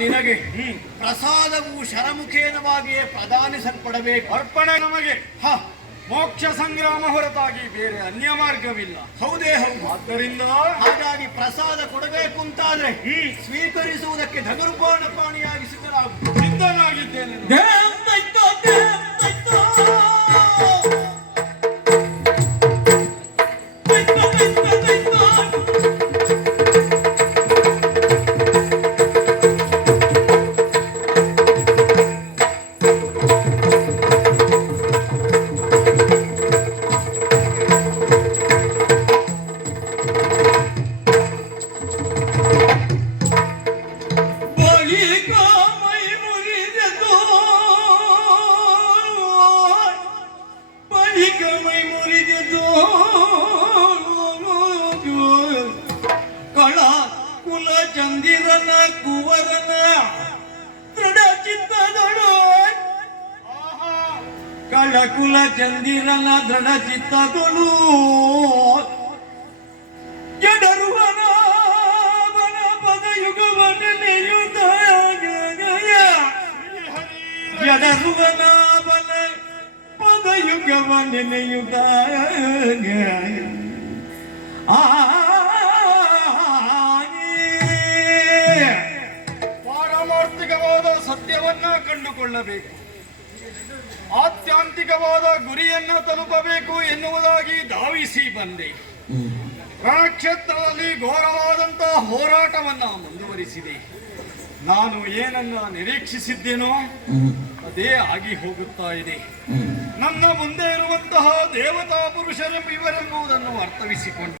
ನಿನಗೆ ಪ್ರಸಾದವು ಶರಮುಖೇನವಾಗಿಯೇ ಪ್ರದಾನಿಸಲ್ಪಡಬೇಕು. ಅರ್ಪಣೆ ನಮಗೆ ಮೋಕ್ಷ ಸಂಗ್ರಾಮ ಹೊರತಾಗಿ ಬೇರೆ ಅನ್ಯ ಮಾರ್ಗವಿಲ್ಲ. ಹೌದೇ ಹೌದು. ಆದ್ದರಿಂದ ಹಾಗಾಗಿ ಪ್ರಸಾದ ಕೊಡಬೇಕು ಅಂತಾದ್ರೆ ಸ್ವೀಕರಿಸುವುದಕ್ಕೆ ಧನುರ್ಬಾಣ ಪಾಣಿಯಾಗಿ ಸಿದ್ಧನಾಗಿದ್ದೇನೆ. ಚಂದಿರನ ಕುವರನ ದೃಢ ಚಿತ್ತದಳು ಕಳಕುಲ ಚಂದಿರನ ದೃಢ ಚಿತ್ತದಳು ಜಡರುವನ ಪದಯುಗವನ ನೆಯುತ ಜಡರುವನ ಪದಯುಗವನ ನೆಯುತ ಪಾರಮಾರ್ಥಿಕವಾದ ಸತ್ಯವನ್ನ ಕಂಡುಕೊಳ್ಳಬೇಕು, ಆತ್ಯಾಂತಿಕವಾದ ಗುರಿಯನ್ನ ತಲುಪಬೇಕು ಎನ್ನುವುದಾಗಿ ಧಾವಿಸಿ ಬಂದೆ. ರಣಕ್ಷೇತ್ರದಲ್ಲಿ ಘೋರವಾದಂತಹ ಹೋರಾಟವನ್ನ ಮುಂದುವರಿಸಿದೆ. ನಾನು ಏನನ್ನ ನಿರೀಕ್ಷಿಸಿದ್ದೇನೋ ಅದೇ ಆಗಿ ಹೋಗುತ್ತಾ ಇದೆ. ನನ್ನ ಮುಂದೆ ಇರುವಂತಹ ದೇವತಾ ಪುರುಷರು ಇವರೆಂಬುದನ್ನು ಅರ್ಥವಿಸಿಕೊಂಡು